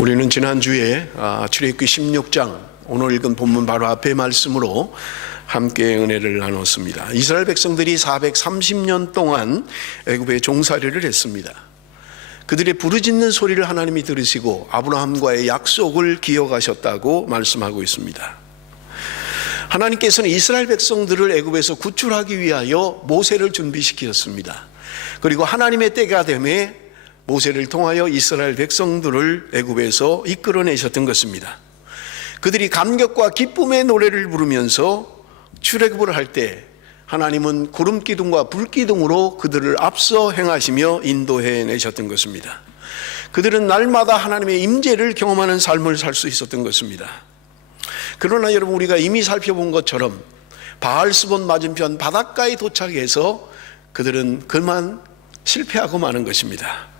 우리는 지난주에 출애굽기 16장 오늘 읽은 본문 바로 앞의 말씀으로 함께 은혜를 나눴습니다. 이스라엘 백성들이 430년 동안 애굽에 종살이를 했습니다. 그들의 부르짖는 소리를 하나님이 들으시고 아브라함과의 약속을 기억하셨다고 말씀하고 있습니다. 하나님께서는 이스라엘 백성들을 애굽에서 구출하기 위하여 모세를 준비시키셨습니다. 그리고 하나님의 때가 되매 모세를 통하여 이스라엘 백성들을 애굽에서 이끌어내셨던 것입니다. 그들이 감격과 기쁨의 노래를 부르면서 출애굽을 할 때 하나님은 구름 기둥과 불 기둥으로 그들을 앞서 행하시며 인도해 내셨던 것입니다. 그들은 날마다 하나님의 임재를 경험하는 삶을 살 수 있었던 것입니다. 그러나 여러분, 우리가 이미 살펴본 것처럼 바알스본 맞은편 바닷가에 도착해서 그들은 그만 실패하고 마는 것입니다.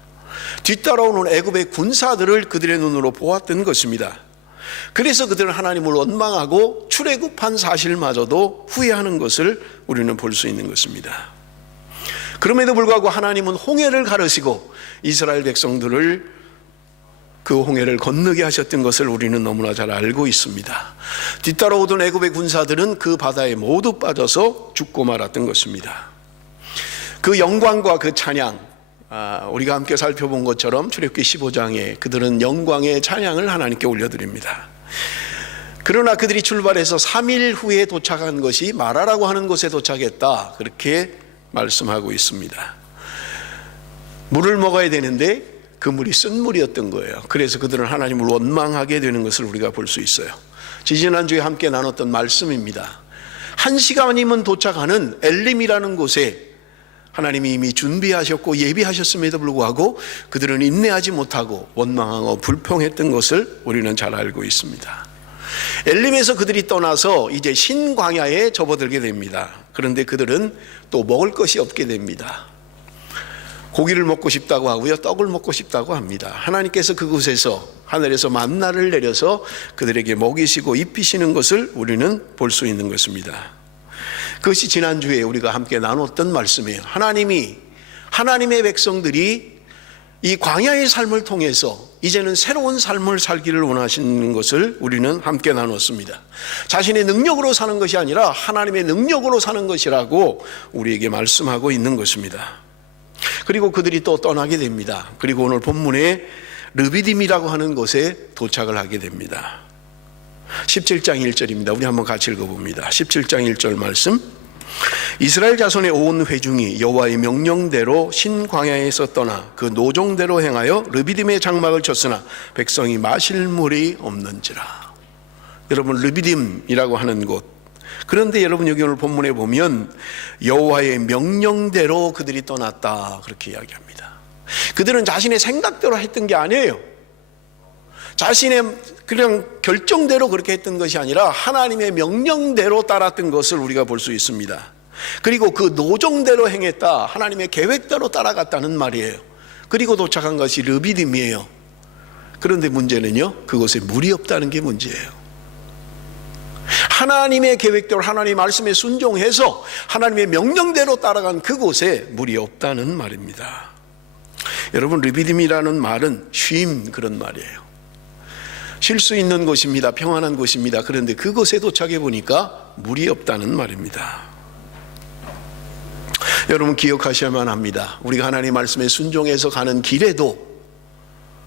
뒤따라오는 애굽의 군사들을 그들의 눈으로 보았던 것입니다. 그래서 그들은 하나님을 원망하고 출애굽한 사실마저도 후회하는 것을 우리는 볼 수 있는 것입니다. 그럼에도 불구하고 하나님은 홍해를 가르시고 이스라엘 백성들을 그 홍해를 건너게 하셨던 것을 우리는 너무나 잘 알고 있습니다. 뒤따라오던 애굽의 군사들은 그 바다에 모두 빠져서 죽고 말았던 것입니다. 그 영광과 그 찬양, 우리가 함께 살펴본 것처럼 출애굽기 15장에 그들은 영광의 찬양을 하나님께 올려드립니다. 그러나 그들이 출발해서 3일 후에 도착한 것이 마라라고 하는 곳에 도착했다, 그렇게 말씀하고 있습니다. 물을 먹어야 되는데 그 물이 쓴 물이었던 거예요. 그래서 그들은 하나님을 원망하게 되는 것을 우리가 볼 수 있어요. 지지난주에 함께 나눴던 말씀입니다. 1시간이면 도착하는 엘림이라는 곳에 하나님이 이미 준비하셨고 예비하셨음에도 불구하고 그들은 인내하지 못하고 원망하고 불평했던 것을 우리는 잘 알고 있습니다. 엘림에서 그들이 떠나서 이제 신광야에 접어들게 됩니다. 그런데 그들은 또 먹을 것이 없게 됩니다. 고기를 먹고 싶다고 하고요, 떡을 먹고 싶다고 합니다. 하나님께서 그곳에서 하늘에서 만나를 내려서 그들에게 먹이시고 입히시는 것을 우리는 볼 수 있는 것입니다. 그것이 지난주에 우리가 함께 나눴던 말씀이에요. 하나님의 백성들이 이 광야의 삶을 통해서 이제는 새로운 삶을 살기를 원하시는 것을 우리는 함께 나눴습니다. 자신의 능력으로 사는 것이 아니라 하나님의 능력으로 사는 것이라고 우리에게 말씀하고 있는 것입니다. 그리고 그들이 또 떠나게 됩니다. 그리고 오늘 본문에 르비딤이라고 하는 곳에 도착을 하게 됩니다. 17장 1절입니다. 우리 한번 같이 읽어봅니다. 17장 1절 말씀. 이스라엘 자손의 온 회중이 여호와의 명령대로 신광야에서 떠나 그 노종대로 행하여 르비딤의 장막을 쳤으나 백성이 마실 물이 없는지라. 여러분, 르비딤이라고 하는 곳, 그런데 여러분 여기 오늘 본문에 보면 여호와의 명령대로 그들이 떠났다, 그렇게 이야기합니다. 그들은 자신의 생각대로 했던 게 아니에요. 자신의 그냥 결정대로 그렇게 했던 것이 아니라 하나님의 명령대로 따랐던 것을 우리가 볼 수 있습니다. 그리고 그 노종대로 행했다, 하나님의 계획대로 따라갔다는 말이에요. 그리고 도착한 것이 르비딤이에요. 그런데 문제는요, 그곳에 물이 없다는 게 문제예요. 하나님의 계획대로 하나님의 말씀에 순종해서 하나님의 명령대로 따라간 그곳에 물이 없다는 말입니다. 여러분, 르비딤이라는 말은 쉼, 그런 말이에요. 쉴 수 있는 곳입니다. 평안한 곳입니다. 그런데 그곳에 도착해 보니까 물이 없다는 말입니다. 여러분, 기억하셔야만 합니다. 우리가 하나님의 말씀에 순종해서 가는 길에도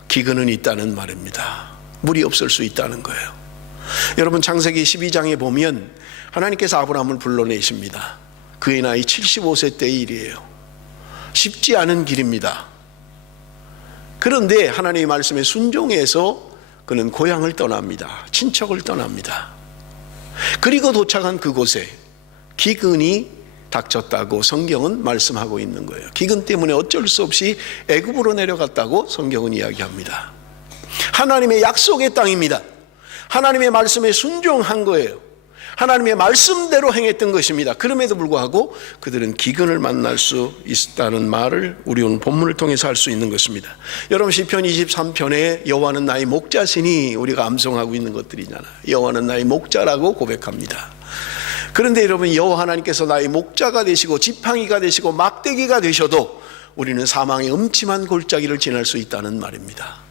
기근은 있다는 말입니다. 물이 없을 수 있다는 거예요. 여러분, 창세기 12장에 보면 하나님께서 아브라함을 불러내십니다. 그의 나이 75세 때의 일이에요. 쉽지 않은 길입니다. 그런데 하나님의 말씀에 순종해서 그는 고향을 떠납니다. 친척을 떠납니다. 그리고 도착한 그곳에 기근이 닥쳤다고 성경은 말씀하고 있는 거예요. 기근 때문에 어쩔 수 없이 애굽으로 내려갔다고 성경은 이야기합니다. 하나님의 약속의 땅입니다. 하나님의 말씀에 순종한 거예요. 하나님의 말씀대로 행했던 것입니다. 그럼에도 불구하고 그들은 기근을 만날 수 있다는 말을 우리 오늘 본문을 통해서 할 수 있는 것입니다. 여러분, 시편 23편에 여호와는 나의 목자시니 우리가 암송하고 있는 것들이잖아요. 여호와는 나의 목자라고 고백합니다. 그런데 여러분, 여호와 하나님께서 나의 목자가 되시고 지팡이가 되시고 막대기가 되셔도 우리는 사망의 음침한 골짜기를 지날 수 있다는 말입니다.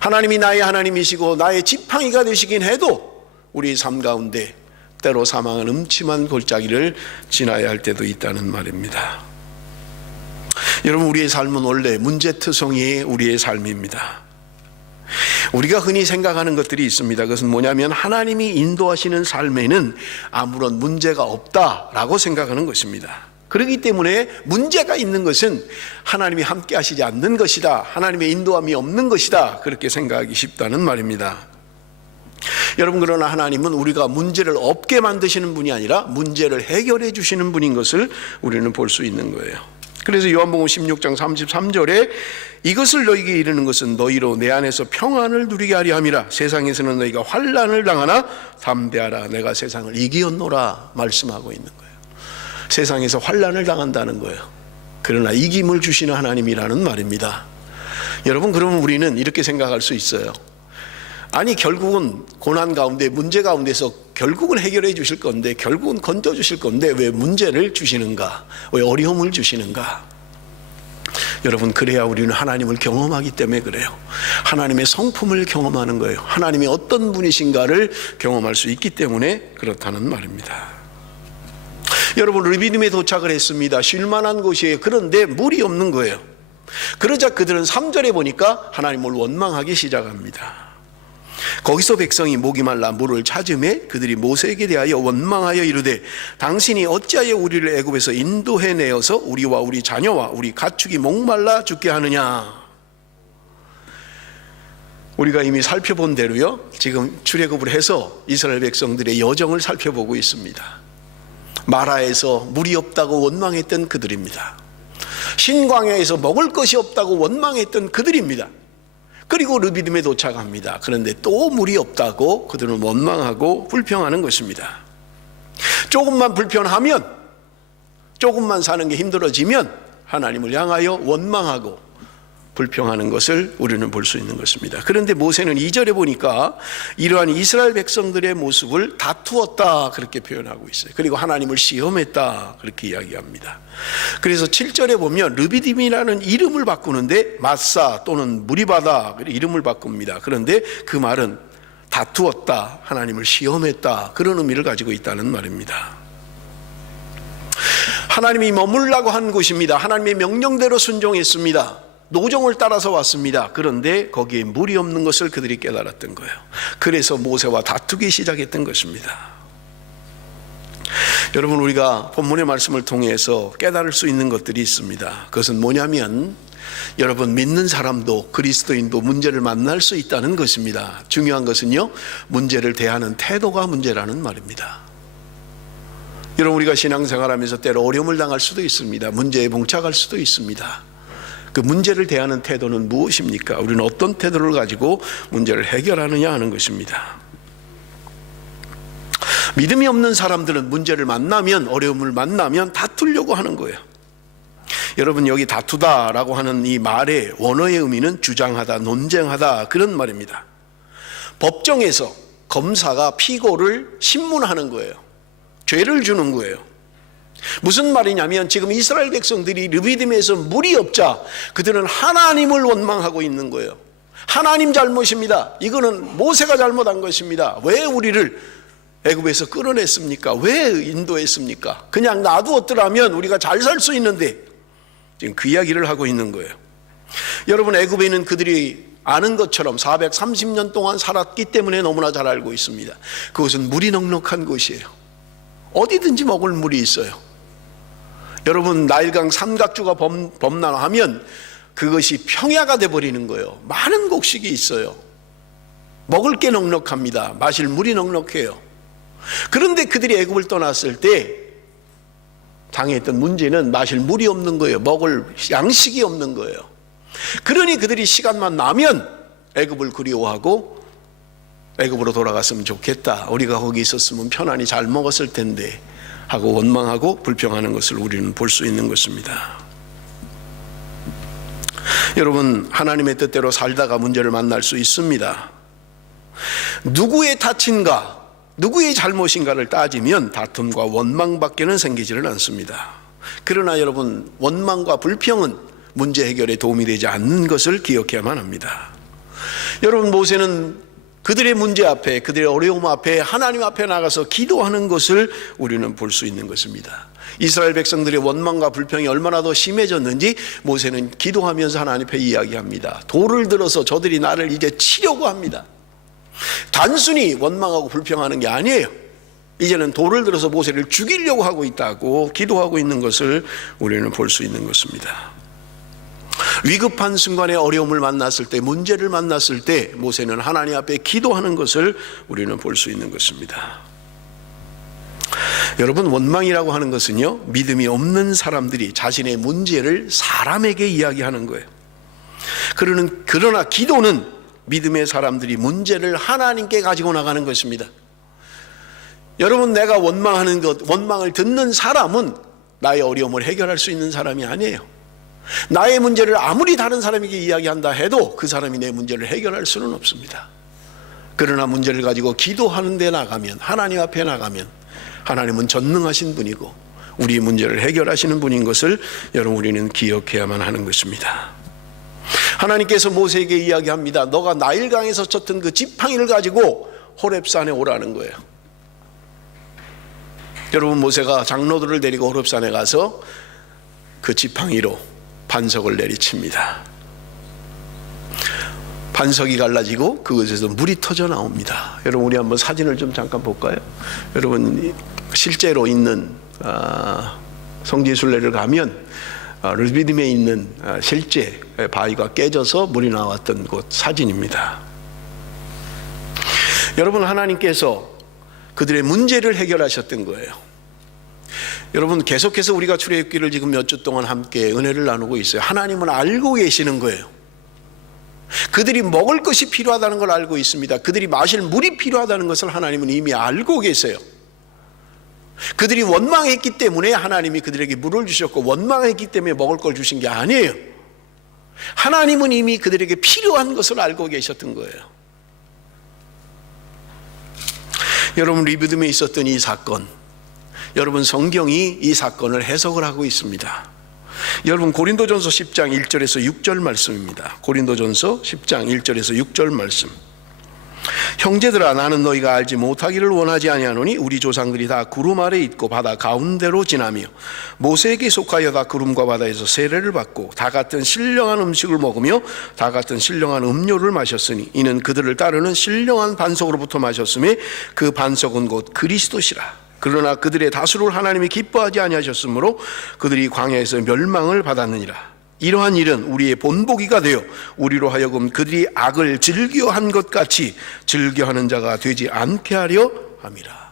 하나님이 나의 하나님이시고 나의 지팡이가 되시긴 해도 우리 삶 가운데 때로 사망은 음침한 골짜기를 지나야 할 때도 있다는 말입니다. 여러분, 우리의 삶은 원래 문제투성이의 우리의 삶입니다. 우리가 흔히 생각하는 것들이 있습니다. 그것은 뭐냐면 하나님이 인도하시는 삶에는 아무런 문제가 없다라고 생각하는 것입니다. 그렇기 때문에 문제가 있는 것은 하나님이 함께 하시지 않는 것이다, 하나님의 인도함이 없는 것이다, 그렇게 생각하기 쉽다는 말입니다. 여러분, 그러나 하나님은 우리가 문제를 없게 만드시는 분이 아니라 문제를 해결해 주시는 분인 것을 우리는 볼 수 있는 거예요. 그래서 요한복음 16장 33절에 이것을 너희에게 이르는 것은 너희로 내 안에서 평안을 누리게 하려 함이라. 세상에서는 너희가 환난을 당하나 담대하라, 내가 세상을 이기었노라 말씀하고 있는 거예요. 세상에서 환난을 당한다는 거예요. 그러나 이김을 주시는 하나님이라는 말입니다. 여러분, 그러면 우리는 이렇게 생각할 수 있어요. 아니, 결국은 고난 가운데, 문제 가운데서 결국은 해결해 주실 건데, 결국은 건져 주실 건데 왜 문제를 주시는가, 왜 어려움을 주시는가? 여러분, 그래야 우리는 하나님을 경험하기 때문에 그래요. 하나님의 성품을 경험하는 거예요. 하나님이 어떤 분이신가를 경험할 수 있기 때문에 그렇다는 말입니다. 여러분, 르비딤에 도착을 했습니다. 쉴만한 곳이에요. 그런데 물이 없는 거예요. 그러자 그들은 3절에 보니까 하나님을 원망하기 시작합니다. 거기서 백성이 목이 말라 물을 찾음에 그들이 모세에게 대하여 원망하여 이르되 당신이 어찌하여 우리를 애굽에서 인도해 내어서 우리와 우리 자녀와 우리 가축이 목말라 죽게 하느냐. 우리가 이미 살펴본 대로요, 지금 출애굽을 해서 이스라엘 백성들의 여정을 살펴보고 있습니다. 마라에서 물이 없다고 원망했던 그들입니다. 신광야에서 먹을 것이 없다고 원망했던 그들입니다. 그리고 르비딤에 도착합니다. 그런데 또 물이 없다고 그들은 원망하고 불평하는 것입니다. 조금만 불편하면, 조금만 사는 게 힘들어지면 하나님을 향하여 원망하고 불평하는 것을 우리는 볼 수 있는 것입니다. 그런데 모세는 2절에 보니까 이러한 이스라엘 백성들의 모습을 다투었다, 그렇게 표현하고 있어요. 그리고 하나님을 시험했다, 그렇게 이야기합니다. 그래서 7절에 보면 르비딤이라는 이름을 바꾸는데 마사 또는 무리바다 이름을 바꿉니다. 그런데 그 말은 다투었다, 하나님을 시험했다, 그런 의미를 가지고 있다는 말입니다. 하나님이 머물라고 한 곳입니다. 하나님의 명령대로 순종했습니다. 노정을 따라서 왔습니다. 그런데 거기에 물이 없는 것을 그들이 깨달았던 거예요. 그래서 모세와 다투기 시작했던 것입니다. 여러분, 우리가 본문의 말씀을 통해서 깨달을 수 있는 것들이 있습니다. 그것은 뭐냐면, 여러분, 믿는 사람도 그리스도인도 문제를 만날 수 있다는 것입니다. 중요한 것은요, 문제를 대하는 태도가 문제라는 말입니다. 여러분, 우리가 신앙생활하면서 때로 어려움을 당할 수도 있습니다. 문제에 봉착할 수도 있습니다. 그 문제를 대하는 태도는 무엇입니까? 우리는 어떤 태도를 가지고 문제를 해결하느냐 하는 것입니다. 믿음이 없는 사람들은 문제를 만나면, 어려움을 만나면 다투려고 하는 거예요. 여러분, 여기 다투다라고 하는 이 말의 원어의 의미는 주장하다, 논쟁하다, 그런 말입니다. 법정에서 검사가 피고를 신문하는 거예요. 죄를 주는 거예요. 무슨 말이냐면, 지금 이스라엘 백성들이 르비딤에서 물이 없자 그들은 하나님을 원망하고 있는 거예요. 하나님 잘못입니다. 이거는 모세가 잘못한 것입니다. 왜 우리를 애굽에서 끌어냈습니까? 왜 인도했습니까? 그냥 놔두었더라면 우리가 잘 살 수 있는데, 지금 그 이야기를 하고 있는 거예요. 여러분, 애굽에는 그들이 아는 것처럼 430년 동안 살았기 때문에 너무나 잘 알고 있습니다. 그것은 물이 넉넉한 곳이에요. 어디든지 먹을 물이 있어요. 여러분, 나일강 삼각주가 범람하면 그것이 평야가 돼버리는 거예요. 많은 곡식이 있어요. 먹을 게 넉넉합니다. 마실 물이 넉넉해요. 그런데 그들이 애굽을 떠났을 때 당했던 문제는 마실 물이 없는 거예요. 먹을 양식이 없는 거예요. 그러니 그들이 시간만 나면 애굽을 그리워하고 애굽으로 돌아갔으면 좋겠다, 우리가 거기 있었으면 편안히 잘 먹었을 텐데 하고 원망하고 불평하는 것을 우리는 볼 수 있는 것입니다. 여러분, 하나님의 뜻대로 살다가 문제를 만날 수 있습니다. 누구의 탓인가, 누구의 잘못인가를 따지면 다툼과 원망밖에는 생기지를 않습니다. 그러나 여러분, 원망과 불평은 문제 해결에 도움이 되지 않는 것을 기억해야만 합니다. 여러분, 모세는 그들의 문제 앞에, 그들의 어려움 앞에 하나님 앞에 나가서 기도하는 것을 우리는 볼 수 있는 것입니다. 이스라엘 백성들의 원망과 불평이 얼마나 더 심해졌는지 모세는 기도하면서 하나님 앞에 이야기합니다. 돌을 들어서 저들이 나를 이제 치려고 합니다. 단순히 원망하고 불평하는 게 아니에요. 이제는 돌을 들어서 모세를 죽이려고 하고 있다고 기도하고 있는 것을 우리는 볼 수 있는 것입니다. 위급한 순간에 어려움을 만났을 때, 문제를 만났을 때 모세는 하나님 앞에 기도하는 것을 우리는 볼 수 있는 것입니다. 여러분, 원망이라고 하는 것은요, 믿음이 없는 사람들이 자신의 문제를 사람에게 이야기하는 거예요. 그러나 기도는 믿음의 사람들이 문제를 하나님께 가지고 나가는 것입니다. 여러분, 내가 원망하는 것, 원망을 듣는 사람은 나의 어려움을 해결할 수 있는 사람이 아니에요. 나의 문제를 아무리 다른 사람에게 이야기한다 해도 그 사람이 내 문제를 해결할 수는 없습니다. 그러나 문제를 가지고 기도하는 데 나가면, 하나님 앞에 나가면 하나님은 전능하신 분이고 우리의 문제를 해결하시는 분인 것을 여러분, 우리는 기억해야만 하는 것입니다. 하나님께서 모세에게 이야기합니다. 너가 나일강에서 쳤던 그 지팡이를 가지고 호렙산에 오라는 거예요. 여러분, 모세가 장로들을 데리고 호렙산에 가서 그 지팡이로 반석을 내리칩니다. 반석이 갈라지고 그것에서 물이 터져 나옵니다. 여러분, 우리 한번 사진을 좀 잠깐 볼까요? 여러분, 실제로 있는 성지순례를 가면 르비딤에 있는 실제 바위가 깨져서 물이 나왔던 곳 사진입니다. 여러분, 하나님께서 그들의 문제를 해결하셨던 거예요. 여러분, 계속해서 우리가 출애굽기를 지금 몇 주 동안 함께 은혜를 나누고 있어요. 하나님은 알고 계시는 거예요. 그들이 먹을 것이 필요하다는 걸 알고 있습니다. 그들이 마실 물이 필요하다는 것을 하나님은 이미 알고 계세요. 그들이 원망했기 때문에 하나님이 그들에게 물을 주셨고, 원망했기 때문에 먹을 걸 주신 게 아니에요. 하나님은 이미 그들에게 필요한 것을 알고 계셨던 거예요. 여러분, 리브딤에 있었던 이 사건, 여러분, 성경이 이 사건을 해석을 하고 있습니다. 여러분, 고린도전서 10장 1절에서 6절 말씀입니다. 고린도전서 10장 1절에서 6절 말씀. 형제들아, 나는 너희가 알지 못하기를 원하지 아니하노니 우리 조상들이 다 구름 아래 있고 바다 가운데로 지나며 모세에게 속하여 다 구름과 바다에서 세례를 받고 다 같은 신령한 음식을 먹으며 다 같은 신령한 음료를 마셨으니 이는 그들을 따르는 신령한 반석으로부터 마셨음에 그 반석은 곧 그리스도시라. 그러나 그들의 다수를 하나님이 기뻐하지 아니하셨으므로 그들이 광야에서 멸망을 받았느니라. 이러한 일은 우리의 본보기가 되어 우리로 하여금 그들이 악을 즐겨한 것 같이 즐겨하는 자가 되지 않게 하려 함이라.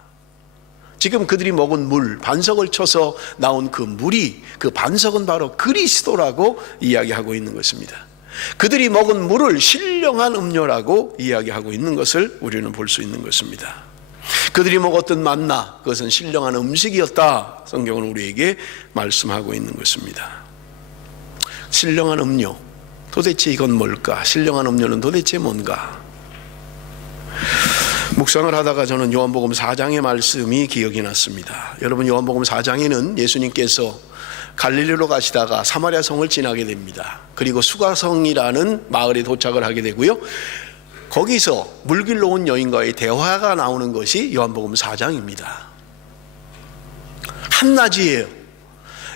지금 그들이 먹은 물, 반석을 쳐서 나온 그 물이, 그 반석은 바로 그리스도라고 이야기하고 있는 것입니다. 그들이 먹은 물을 신령한 음료라고 이야기하고 있는 것을 우리는 볼 수 있는 것입니다. 그들이 먹었던 만나, 그것은 신령한 음식이었다. 성경은 우리에게 말씀하고 있는 것입니다. 신령한 음료, 도대체 이건 뭘까? 신령한 음료는 도대체 뭔가? 묵상을 하다가 저는 요한복음 4장의 말씀이 기억이 났습니다. 여러분, 요한복음 4장에는 예수님께서 갈릴리로 가시다가 사마리아 성을 지나게 됩니다. 그리고 수가성이라는 마을에 도착을 하게 되고요, 거기서 물길로 온 여인과의 대화가 나오는 것이 요한복음 4장입니다. 한낮이에요.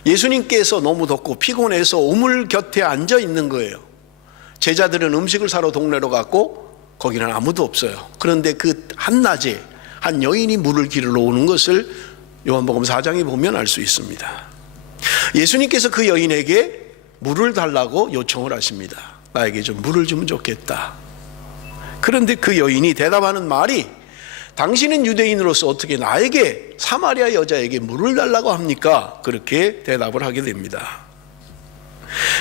예수님께서 너무 덥고 피곤해서 우물 곁에 앉아 있는 거예요. 제자들은 음식을 사러 동네로 갔고 거기는 아무도 없어요. 그런데 그 한낮에 한 여인이 물을 기르러 오는 것을 요한복음 4장에 보면 알 수 있습니다. 예수님께서 그 여인에게 물을 달라고 요청을 하십니다. 나에게 좀 물을 주면 좋겠다. 그런데 그 여인이 대답하는 말이, 당신은 유대인으로서 어떻게 나에게, 사마리아 여자에게 물을 달라고 합니까? 그렇게 대답을 하게 됩니다.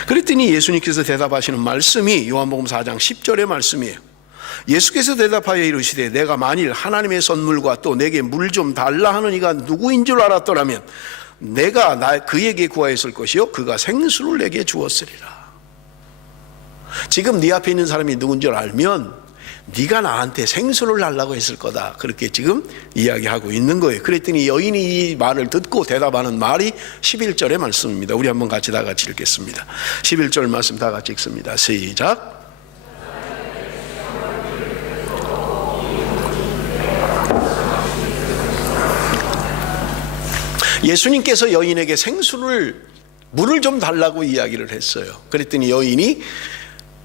그랬더니 예수님께서 대답하시는 말씀이 요한복음 4장 10절의 말씀이에요. 예수께서 대답하여 이르시되 내가 만일 하나님의 선물과 또 내게 물 좀 달라 하는 이가 누구인 줄 알았더라면 내가 그에게 구하였을 것이요 그가 생수를 내게 주었으리라. 지금 네 앞에 있는 사람이 누군 줄 알면 네가 나한테 생수를 달라고 했을 거다. 그렇게 지금 이야기하고 있는 거예요. 그랬더니 여인이 이 말을 듣고 대답하는 말이 11절의 말씀입니다. 우리 한번 같이 다 같이 읽겠습니다. 11절 말씀 다 같이 읽습니다. 시작. 예수님께서 여인에게 물을 좀 달라고 이야기를 했어요. 그랬더니 여인이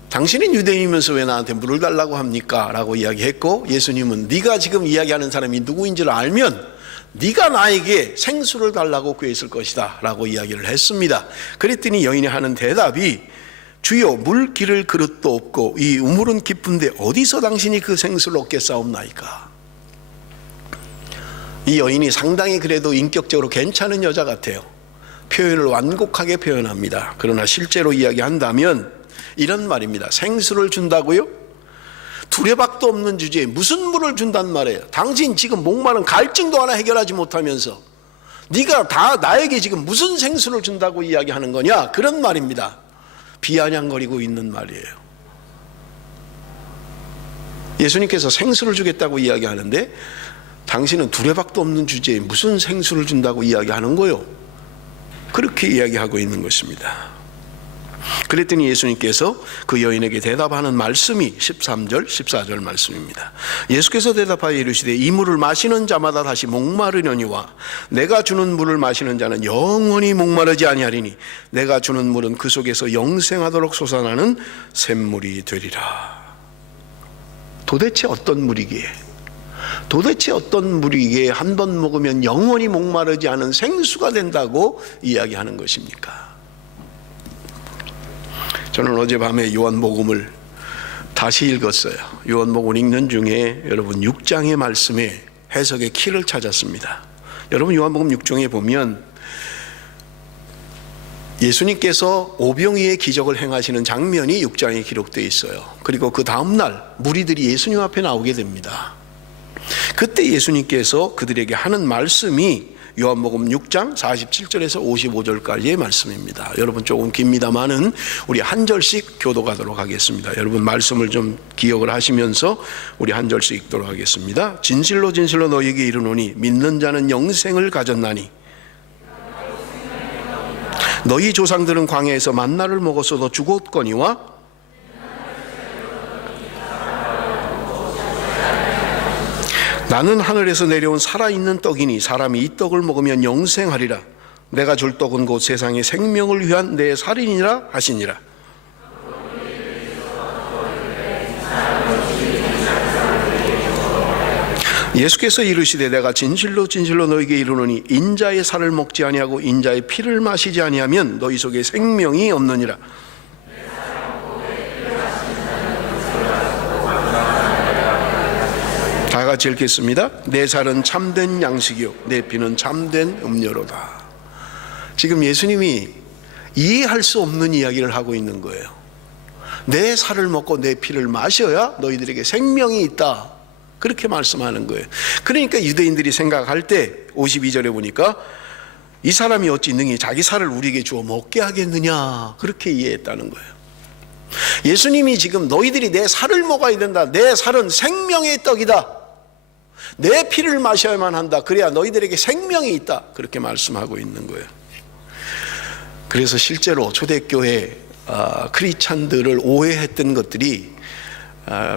당신은 유대인이면서 왜 나한테 물을 달라고 합니까? 라고 이야기했고, 예수님은 네가 지금 이야기하는 사람이 누구인지를 알면 네가 나에게 생수를 달라고 구했을 것이다 라고 이야기를 했습니다. 그랬더니 여인이 하는 대답이 주여 물 기를 그릇도 없고 이 우물은 깊은데 어디서 당신이 그 생수를 얻겠사옵나이까. 이 여인이 상당히 그래도 인격적으로 괜찮은 여자 같아요. 표현을 완곡하게 표현합니다. 그러나 실제로 이야기한다면 이런 말입니다. 생수를 준다고요? 두레박도 없는 주제에 무슨 물을 준단 말이에요. 당신 지금 목마른 갈증도 하나 해결하지 못하면서 네가 다 나에게 지금 무슨 생수를 준다고 이야기하는 거냐, 그런 말입니다. 비아냥거리고 있는 말이에요. 예수님께서 생수를 주겠다고 이야기하는데 당신은 두레박도 없는 주제에 무슨 생수를 준다고 이야기하는 거요? 그렇게 이야기하고 있는 것입니다. 그랬더니 예수님께서 그 여인에게 대답하는 말씀이 13절 14절 말씀입니다. 예수께서 대답하여 이르시되 이 물을 마시는 자마다 다시 목마르려니와 내가 주는 물을 마시는 자는 영원히 목마르지 아니하리니 내가 주는 물은 그 속에서 영생하도록 솟아나는 샘물이 되리라. 도대체 어떤 물이기에, 도대체 어떤 물이기에 한 번 먹으면 영원히 목마르지 않은 생수가 된다고 이야기하는 것입니까? 저는 어젯밤에 요한복음을 다시 읽었어요. 요한복음 읽는 중에 여러분 6장의 말씀에 해석의 키를 찾았습니다. 여러분 요한복음 6장에 보면 예수님께서 오병이의 기적을 행하시는 장면이 6장에 기록되어 있어요. 그리고 그 다음날 무리들이 예수님 앞에 나오게 됩니다. 그때 예수님께서 그들에게 하는 말씀이 요한복음 6장 47절에서 55절까지의 말씀입니다. 여러분 조금 깁니다만은 우리 한 절씩 교독하도록 하겠습니다. 여러분 말씀을 좀 기억을 하시면서 우리 한 절씩 읽도록 하겠습니다. 진실로 진실로 너희에게 이르노니 믿는 자는 영생을 가졌나니 너희 조상들은 광야에서 만나를 먹었어도 죽었거니와 나는 하늘에서 내려온 살아있는 떡이니 사람이 이 떡을 먹으면 영생하리라. 내가 줄 떡은 곧 세상의 생명을 위한 내 살이니라 하시니라. 예수께서 이르시되 내가 진실로 진실로 너희에게 이르노니 인자의 살을 먹지 아니하고 인자의 피를 마시지 아니하면 너희 속에 생명이 없느니라. 다 같이 읽겠습니다. 내 살은 참된 양식이요 내 피는 참된 음료로다. 지금 예수님이 이해할 수 없는 이야기를 하고 있는 거예요. 내 살을 먹고 내 피를 마셔야 너희들에게 생명이 있다, 그렇게 말씀하는 거예요. 그러니까 유대인들이 생각할 때 52절에 보니까 이 사람이 어찌 능히 자기 살을 우리에게 주어 먹게 하겠느냐, 그렇게 이해했다는 거예요. 예수님이 지금 너희들이 내 살을 먹어야 된다, 내 살은 생명의 떡이다, 내 피를 마셔야만 한다, 그래야 너희들에게 생명이 있다, 그렇게 말씀하고 있는 거예요. 그래서 실제로 초대교회 크리스찬들을 오해했던 것들이,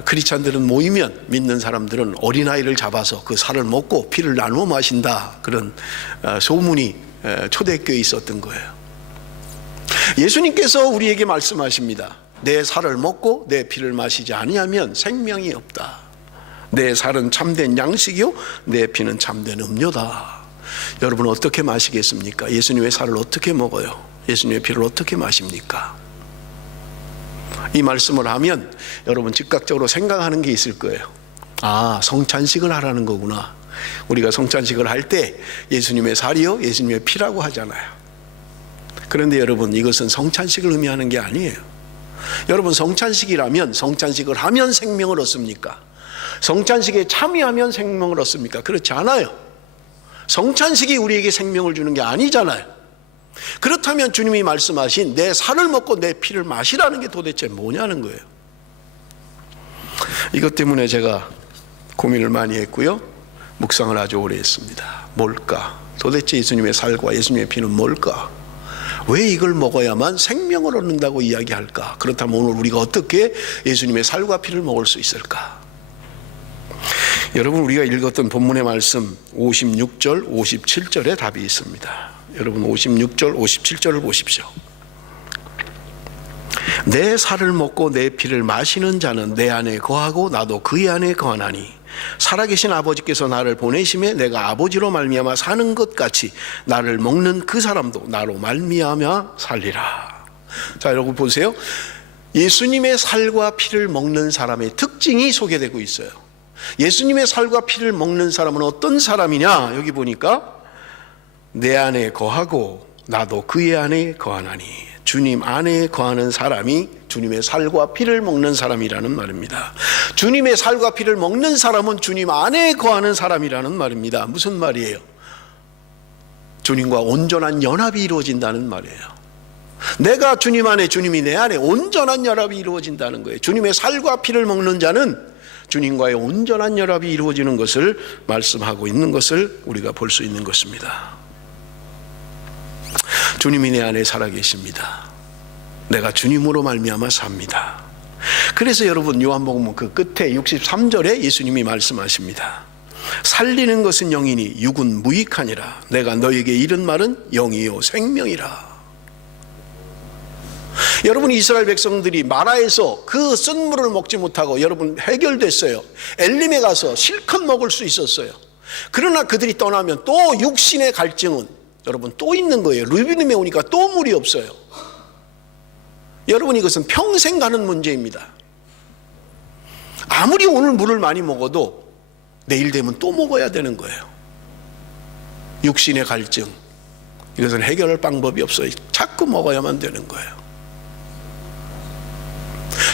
크리스찬들은 모이면 믿는 사람들은 어린아이를 잡아서 그 살을 먹고 피를 나누어 마신다, 그런 소문이 초대교회에 있었던 거예요. 예수님께서 우리에게 말씀하십니다. 내 살을 먹고 내 피를 마시지 아니하면 생명이 없다. 내 살은 참된 양식이요 내 피는 참된 음료다. 여러분 어떻게 마시겠습니까? 예수님의 살을 어떻게 먹어요? 예수님의 피를 어떻게 마십니까? 이 말씀을 하면 여러분 즉각적으로 생각하는 게 있을 거예요. 아, 성찬식을 하라는 거구나. 우리가 성찬식을 할 때 예수님의 살이요 예수님의 피라고 하잖아요. 그런데 여러분 이것은 성찬식을 의미하는 게 아니에요. 여러분 성찬식이라면 성찬식을 하면 생명을 얻습니까? 성찬식에 참여하면 생명을 얻습니까? 그렇지 않아요. 성찬식이 우리에게 생명을 주는 게 아니잖아요. 그렇다면 주님이 말씀하신 내 살을 먹고 내 피를 마시라는 게 도대체 뭐냐는 거예요. 이것 때문에 제가 고민을 많이 했고요, 묵상을 아주 오래 했습니다. 뭘까? 도대체 예수님의 살과 예수님의 피는 뭘까? 왜 이걸 먹어야만 생명을 얻는다고 이야기할까? 그렇다면 오늘 우리가 어떻게 예수님의 살과 피를 먹을 수 있을까? 여러분, 우리가 읽었던 본문의 말씀 56절, 57절에 답이 있습니다. 여러분 56절, 57절을 보십시오. 내 살을 먹고 내 피를 마시는 자는 내 안에 거하고 나도 그의 안에 거하나니 살아계신 아버지께서 나를 보내심에 내가 아버지로 말미암아 사는 것 같이 나를 먹는 그 사람도 나로 말미암아 살리라. 자, 여러분 보세요. 예수님의 살과 피를 먹는 사람의 특징이 소개되고 있어요. 예수님의 살과 피를 먹는 사람은 어떤 사람이냐? 여기 보니까 내 안에 거하고 나도 그의 안에 거하나니, 주님 안에 거하는 사람이 주님의 살과 피를 먹는 사람이라는 말입니다. 주님의 살과 피를 먹는 사람은 주님 안에 거하는 사람이라는 말입니다. 무슨 말이에요? 주님과 온전한 연합이 이루어진다는 말이에요. 내가 주님 안에, 주님이 내 안에 온전한 연합이 이루어진다는 거예요. 주님의 살과 피를 먹는 자는 주님과의 온전한 연합이 이루어지는 것을 말씀하고 있는 것을 우리가 볼 수 있는 것입니다. 주님이 내 안에 살아계십니다. 내가 주님으로 말미암아 삽니다. 그래서 여러분 요한복음 그 끝에 63절에 예수님이 말씀하십니다. 살리는 것은 영이니 육은 무익하니라. 내가 너에게 이른 말은 영이요 생명이라. 여러분, 이스라엘 백성들이 마라에서 그 쓴 물을 먹지 못하고 여러분 해결됐어요. 엘림에 가서 실컷 먹을 수 있었어요. 그러나 그들이 떠나면 또 육신의 갈증은 여러분 또 있는 거예요. 르비딤에 오니까 또 물이 없어요. 여러분, 이것은 평생 가는 문제입니다. 아무리 오늘 물을 많이 먹어도 내일 되면 또 먹어야 되는 거예요. 육신의 갈증, 이것은 해결할 방법이 없어요. 자꾸 먹어야만 되는 거예요.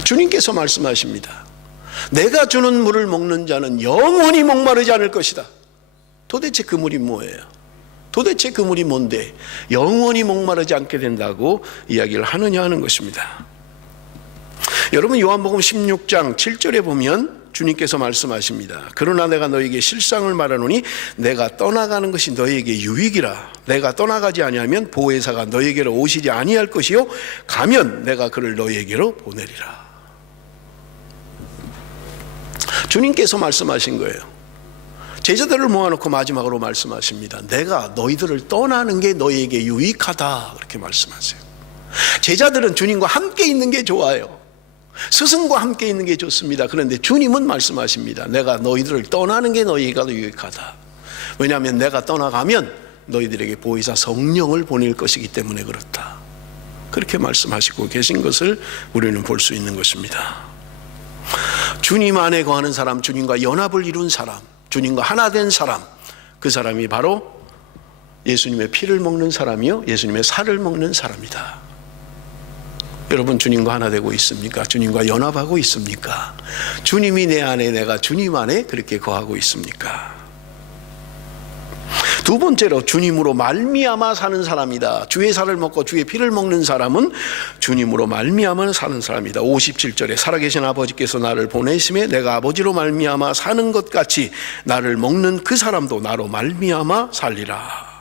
주님께서 말씀하십니다. 내가 주는 물을 먹는 자는 영원히 목마르지 않을 것이다. 도대체 그 물이 뭐예요? 도대체 그 물이 뭔데 영원히 목마르지 않게 된다고 이야기를 하느냐 하는 것입니다. 여러분, 요한복음 16장 7절에 보면 주님께서 말씀하십니다. 그러나 내가 너에게 실상을 말하노니 내가 떠나가는 것이 너에게 유익이라. 내가 떠나가지 아니하면 보혜사가 너에게로 오시지 아니할 것이요 가면 내가 그를 너에게로 보내리라. 주님께서 말씀하신 거예요. 제자들을 모아놓고 마지막으로 말씀하십니다. 내가 너희들을 떠나는 게 너희에게 유익하다, 그렇게 말씀하세요. 제자들은 주님과 함께 있는 게 좋아요. 스승과 함께 있는 게 좋습니다. 그런데 주님은 말씀하십니다. 내가 너희들을 떠나는 게 너희가 유익하다. 왜냐하면 내가 떠나가면 너희들에게 보혜사 성령을 보낼 것이기 때문에 그렇다. 그렇게 말씀하시고 계신 것을 우리는 볼 수 있는 것입니다. 주님 안에 거하는 사람, 주님과 연합을 이룬 사람, 주님과 하나 된 사람, 그 사람이 바로 예수님의 피를 먹는 사람이요 예수님의 살을 먹는 사람이다. 여러분, 주님과 하나 되고 있습니까? 주님과 연합하고 있습니까? 주님이 내 안에, 내가 주님 안에 그렇게 거하고 있습니까? 두 번째로 주님으로 말미암아 사는 사람이다. 주의 살을 먹고 주의 피를 먹는 사람은 주님으로 말미암아 사는 사람이다. 57절에 살아계신 아버지께서 나를 보내심에 내가 아버지로 말미암아 사는 것 같이 나를 먹는 그 사람도 나로 말미암아 살리라.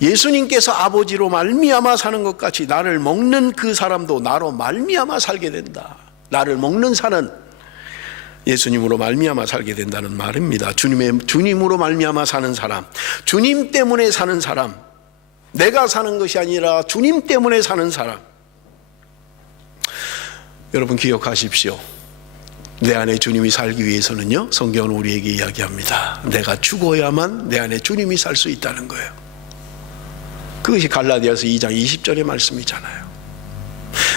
예수님께서 아버지로 말미암아 사는 것 같이 나를 먹는 그 사람도 나로 말미암아 살게 된다. 나를 먹는 사는 예수님으로 말미암아 살게 된다는 말입니다. 주님으로 말미암아 사는 사람, 주님 때문에 사는 사람, 내가 사는 것이 아니라 주님 때문에 사는 사람. 여러분, 기억하십시오. 내 안에 주님이 살기 위해서는요, 성경은 우리에게 이야기합니다. 내가 죽어야만 내 안에 주님이 살 수 있다는 거예요. 그것이 갈라디아서 2장 20절의 말씀이잖아요.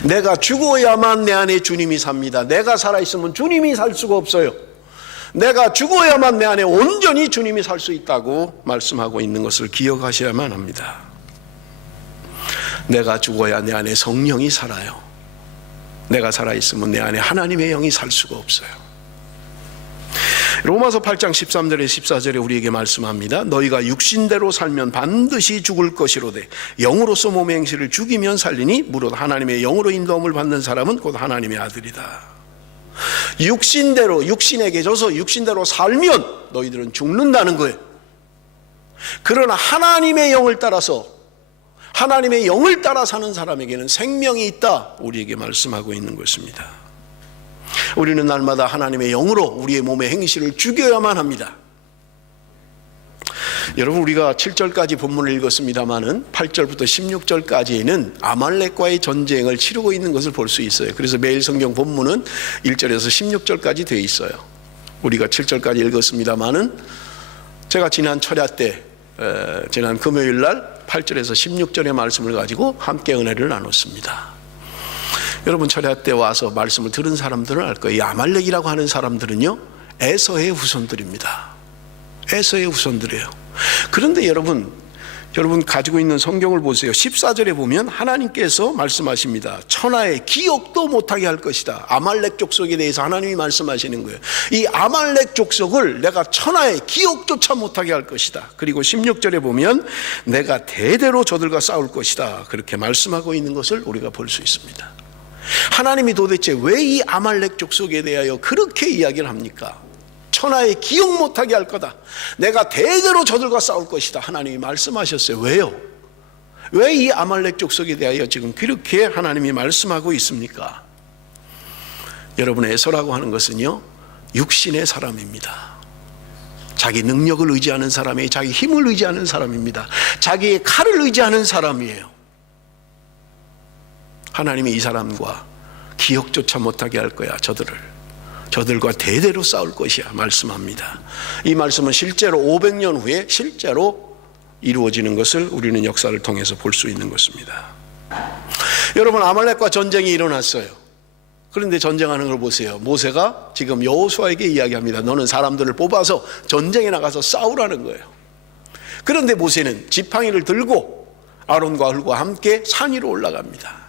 내가 죽어야만 내 안에 주님이 삽니다. 내가 살아있으면 주님이 살 수가 없어요. 내가 죽어야만 내 안에 온전히 주님이 살 수 있다고 말씀하고 있는 것을 기억하셔야만 합니다. 내가 죽어야 내 안에 성령이 살아요. 내가 살아있으면 내 안에 하나님의 영이 살 수가 없어요. 로마서 8장 13절에 14절에 우리에게 말씀합니다. 너희가 육신대로 살면 반드시 죽을 것이로되 영으로서 몸의 행실을 죽이면 살리니 무릇 하나님의 영으로 인도함을 받는 사람은 곧 하나님의 아들이다. 육신대로, 육신에게 져서 육신대로 살면 너희들은 죽는다는 거예요. 그러나 하나님의 영을 따라서 하나님의 영을 따라 사는 사람에게는 생명이 있다, 우리에게 말씀하고 있는 것입니다. 우리는 날마다 하나님의 영으로 우리의 몸의 행실을 죽여야만 합니다. 여러분, 우리가 7절까지 본문을 읽었습니다마는 8절부터 16절까지는 아말렉과의 전쟁을 치르고 있는 것을 볼 수 있어요. 그래서 매일 성경 본문은 1절에서 16절까지 되어 있어요. 우리가 7절까지 읽었습니다마는 제가 지난 철야 때, 지난 금요일 날 8절에서 16절의 말씀을 가지고 함께 은혜를 나눴습니다. 여러분, 철야 때 와서 말씀을 들은 사람들은 알 거예요. 이 아말렉이라고 하는 사람들은요, 에서의 후손들입니다. 에서의 후손들이에요. 그런데 여러분 가지고 있는 성경을 보세요. 14절에 보면 하나님께서 말씀하십니다. 천하의 기억도 못하게 할 것이다. 아말렉 족속에 대해서 하나님이 말씀하시는 거예요. 이 아말렉 족속을 내가 천하의 기억조차 못하게 할 것이다. 그리고 16절에 보면 내가 대대로 저들과 싸울 것이다. 그렇게 말씀하고 있는 것을 우리가 볼 수 있습니다. 하나님이 도대체 왜 이 아말렉 족속에 대하여 그렇게 이야기를 합니까? 천하의 기억 못하게 할 거다. 내가 대대로 저들과 싸울 것이다. 하나님이 말씀하셨어요. 왜요? 왜 이 아말렉 족속에 대하여 지금 그렇게 하나님이 말씀하고 있습니까? 여러분, 에서라고 하는 것은요, 육신의 사람입니다. 자기 능력을 의지하는 사람이에요. 자기 힘을 의지하는 사람입니다. 자기의 칼을 의지하는 사람이에요. 하나님이 이 사람과 기억조차 못하게 할 거야. 저들과 대대로 싸울 것이야 말씀합니다. 이 말씀은 실제로 500년 후에 실제로 이루어지는 것을 우리는 역사를 통해서 볼 수 있는 것입니다. 여러분, 아말렉과 전쟁이 일어났어요. 그런데 전쟁하는 걸 보세요. 모세가 지금 여호수아에게 이야기합니다. 너는 사람들을 뽑아서 전쟁에 나가서 싸우라는 거예요. 그런데 모세는 지팡이를 들고 아론과 훌과 함께 산 위로 올라갑니다.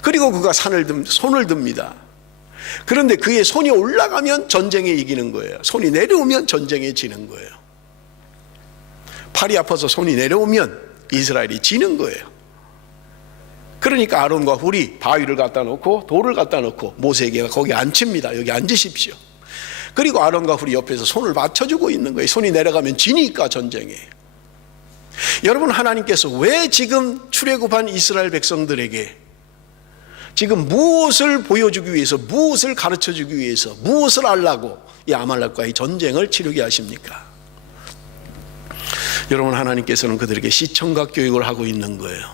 그리고 그가 손을 듭니다. 그런데 그의 손이 올라가면 전쟁에 이기는 거예요. 손이 내려오면 전쟁에 지는 거예요. 팔이 아파서 손이 내려오면 이스라엘이 지는 거예요. 그러니까 아론과 훌이 바위를 갖다 놓고 돌을 갖다 놓고 모세에게 거기 앉힙니다. 여기 앉으십시오. 그리고 아론과 훌이 옆에서 손을 받쳐주고 있는 거예요. 손이 내려가면 지니까 전쟁에. 여러분, 하나님께서 왜 지금 출애굽한 이스라엘 백성들에게 지금 무엇을 보여주기 위해서, 무엇을 가르쳐주기 위해서, 무엇을 알라고 이 아말렉과의 전쟁을 치르게 하십니까? 여러분, 하나님께서는 그들에게 시청각 교육을 하고 있는 거예요.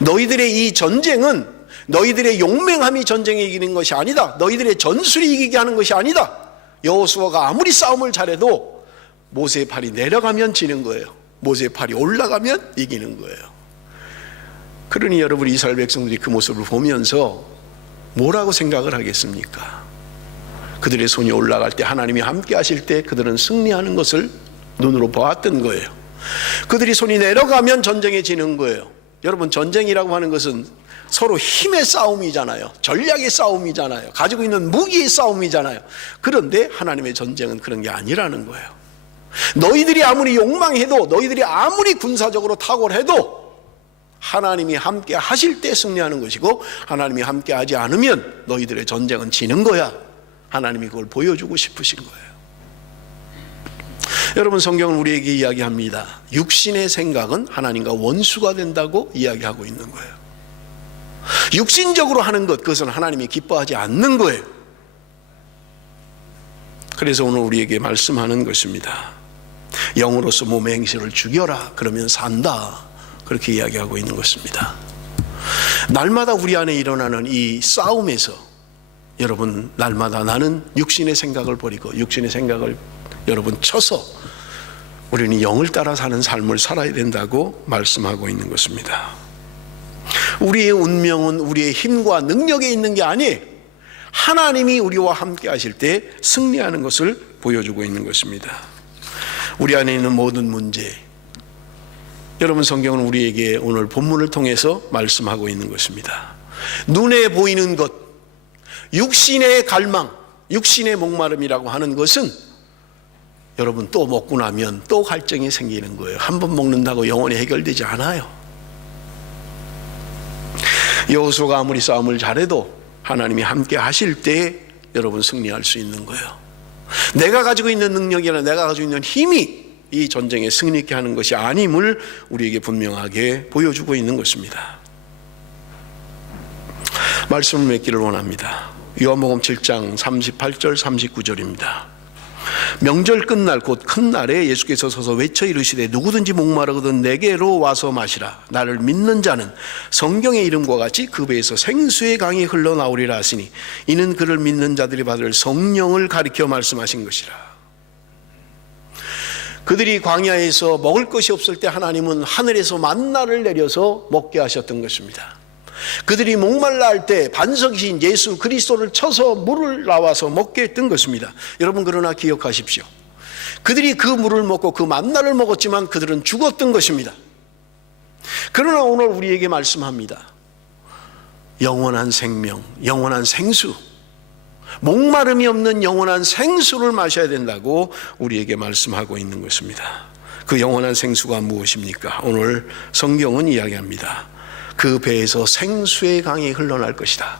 너희들의 이 전쟁은 너희들의 용맹함이 전쟁에 이기는 것이 아니다. 너희들의 전술이 이기게 하는 것이 아니다. 여호수아가 아무리 싸움을 잘해도 모세의 팔이 내려가면 지는 거예요. 모세의 팔이 올라가면 이기는 거예요. 그러니 여러분, 이스라엘 백성들이 그 모습을 보면서 뭐라고 생각을 하겠습니까? 그들의 손이 올라갈 때, 하나님이 함께 하실 때 그들은 승리하는 것을 눈으로 보았던 거예요. 그들이 손이 내려가면 전쟁에 지는 거예요. 여러분, 전쟁이라고 하는 것은 서로 힘의 싸움이잖아요. 전략의 싸움이잖아요. 가지고 있는 무기의 싸움이잖아요. 그런데 하나님의 전쟁은 그런 게 아니라는 거예요. 너희들이 아무리 욕망해도, 너희들이 아무리 군사적으로 탁월해도 하나님이 함께 하실 때 승리하는 것이고, 하나님이 함께 하지 않으면 너희들의 전쟁은 지는 거야. 하나님이 그걸 보여주고 싶으신 거예요. 여러분, 성경은 우리에게 이야기합니다. 육신의 생각은 하나님과 원수가 된다고 이야기하고 있는 거예요. 육신적으로 하는 것, 그것은 하나님이 기뻐하지 않는 거예요. 그래서 오늘 우리에게 말씀하는 것입니다. 영으로서 몸의 행실을 죽여라, 그러면 산다. 그렇게 이야기하고 있는 것입니다. 날마다 우리 안에 일어나는 이 싸움에서 여러분, 날마다 나는 육신의 생각을 버리고 육신의 생각을 여러분 쳐서 우리는 영을 따라 사는 삶을 살아야 된다고 말씀하고 있는 것입니다. 우리의 운명은 우리의 힘과 능력에 있는 게 아니에요. 하나님이 우리와 함께 하실 때 승리하는 것을 보여주고 있는 것입니다. 우리 안에 있는 모든 문제, 여러분, 성경은 우리에게 오늘 본문을 통해서 말씀하고 있는 것입니다. 눈에 보이는 것, 육신의 갈망, 육신의 목마름이라고 하는 것은 여러분, 또 먹고 나면 또 갈증이 생기는 거예요. 한 번 먹는다고 영원히 해결되지 않아요. 여호수아가 아무리 싸움을 잘해도 하나님이 함께 하실 때 여러분 승리할 수 있는 거예요. 내가 가지고 있는 능력이나 내가 가지고 있는 힘이 이 전쟁에 승리케 하는 것이 아님을 우리에게 분명하게 보여주고 있는 것입니다. 말씀을 맺기를 원합니다. 요한복음 7장 38절 39절입니다. 명절 끝날 곧 큰 날에 예수께서 서서 외쳐 이르시되 누구든지 목마르거든 내게로 와서 마시라. 나를 믿는 자는 성경의 이름과 같이 그 배에서 생수의 강이 흘러나오리라 하시니 이는 그를 믿는 자들이 받을 성령을 가리켜 말씀하신 것이라. 그들이 광야에서 먹을 것이 없을 때 하나님은 하늘에서 만나를 내려서 먹게 하셨던 것입니다. 그들이 목말라 할 때 반석이신 예수 그리스도를 쳐서 물을 나와서 먹게 했던 것입니다. 여러분, 그러나 기억하십시오. 그들이 그 물을 먹고 그 만나를 먹었지만 그들은 죽었던 것입니다. 그러나 오늘 우리에게 말씀합니다. 영원한 생명, 영원한 생수, 목마름이 없는 영원한 생수를 마셔야 된다고 우리에게 말씀하고 있는 것입니다. 그 영원한 생수가 무엇입니까? 오늘 성경은 이야기합니다. 그 배에서 생수의 강이 흘러날 것이다.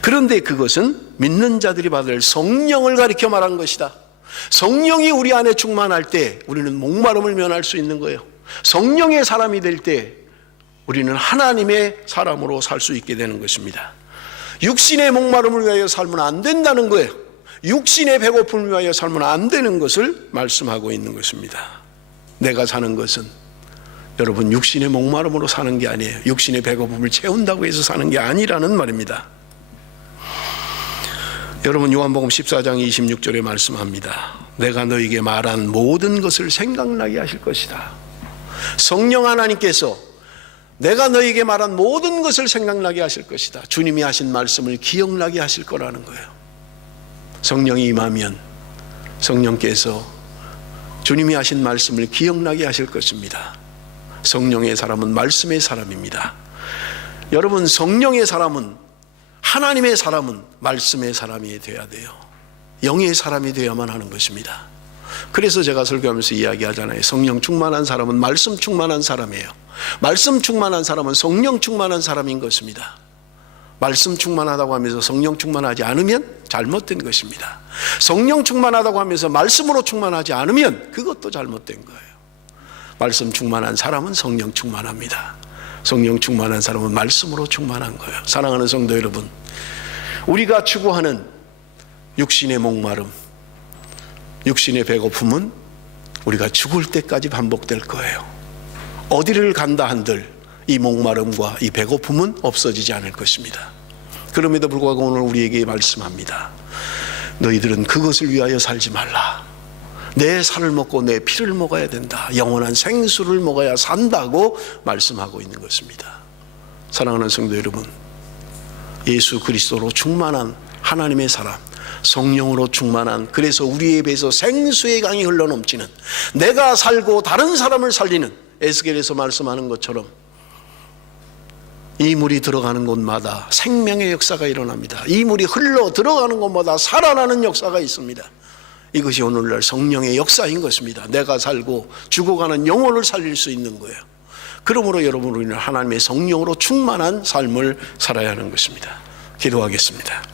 그런데 그것은 믿는 자들이 받을 성령을 가리켜 말한 것이다. 성령이 우리 안에 충만할 때 우리는 목마름을 면할 수 있는 거예요. 성령의 사람이 될 때 우리는 하나님의 사람으로 살 수 있게 되는 것입니다. 육신의 목마름을 위하여 살면 안 된다는 거예요. 육신의 배고픔을 위하여 살면 안 되는 것을 말씀하고 있는 것입니다. 내가 사는 것은 여러분 육신의 목마름으로 사는 게 아니에요. 육신의 배고픔을 채운다고 해서 사는 게 아니라는 말입니다. 여러분, 요한복음 14장 26절에 말씀합니다. 내가 너에게 말한 모든 것을 생각나게 하실 것이다. 성령 하나님께서 내가 너에게 말한 모든 것을 생각나게 하실 것이다. 주님이 하신 말씀을 기억나게 하실 거라는 거예요. 성령이 임하면 성령께서 주님이 하신 말씀을 기억나게 하실 것입니다. 성령의 사람은 말씀의 사람입니다. 여러분, 성령의 사람은, 하나님의 사람은 말씀의 사람이 되어야 돼요. 영의 사람이 되어야만 하는 것입니다. 그래서 제가 설교하면서 이야기하잖아요. 성령 충만한 사람은 말씀 충만한 사람이에요. 말씀 충만한 사람은 성령 충만한 사람인 것입니다. 말씀 충만하다고 하면서 성령 충만하지 않으면 잘못된 것입니다. 성령 충만하다고 하면서 말씀으로 충만하지 않으면 그것도 잘못된 거예요. 말씀 충만한 사람은 성령 충만합니다. 성령 충만한 사람은 말씀으로 충만한 거예요. 사랑하는 성도 여러분, 우리가 추구하는 육신의 목마름, 육신의 배고픔은 우리가 죽을 때까지 반복될 거예요. 어디를 간다 한들 이 목마름과 이 배고픔은 없어지지 않을 것입니다. 그럼에도 불구하고 오늘 우리에게 말씀합니다. 너희들은 그것을 위하여 살지 말라. 내 살을 먹고 내 피를 먹어야 된다. 영원한 생수를 먹어야 산다고 말씀하고 있는 것입니다. 사랑하는 성도 여러분, 예수 그리스도로 충만한 하나님의 사람, 성령으로 충만한, 그래서 우리의 배에서 생수의 강이 흘러넘치는, 내가 살고 다른 사람을 살리는, 에스겔에서 말씀하는 것처럼 이 물이 들어가는 곳마다 생명의 역사가 일어납니다. 이 물이 흘러 들어가는 곳마다 살아나는 역사가 있습니다. 이것이 오늘날 성령의 역사인 것입니다. 내가 살고 죽어가는 영혼을 살릴 수 있는 거예요. 그러므로 여러분, 우리는 하나님의 성령으로 충만한 삶을 살아야 하는 것입니다. 기도하겠습니다.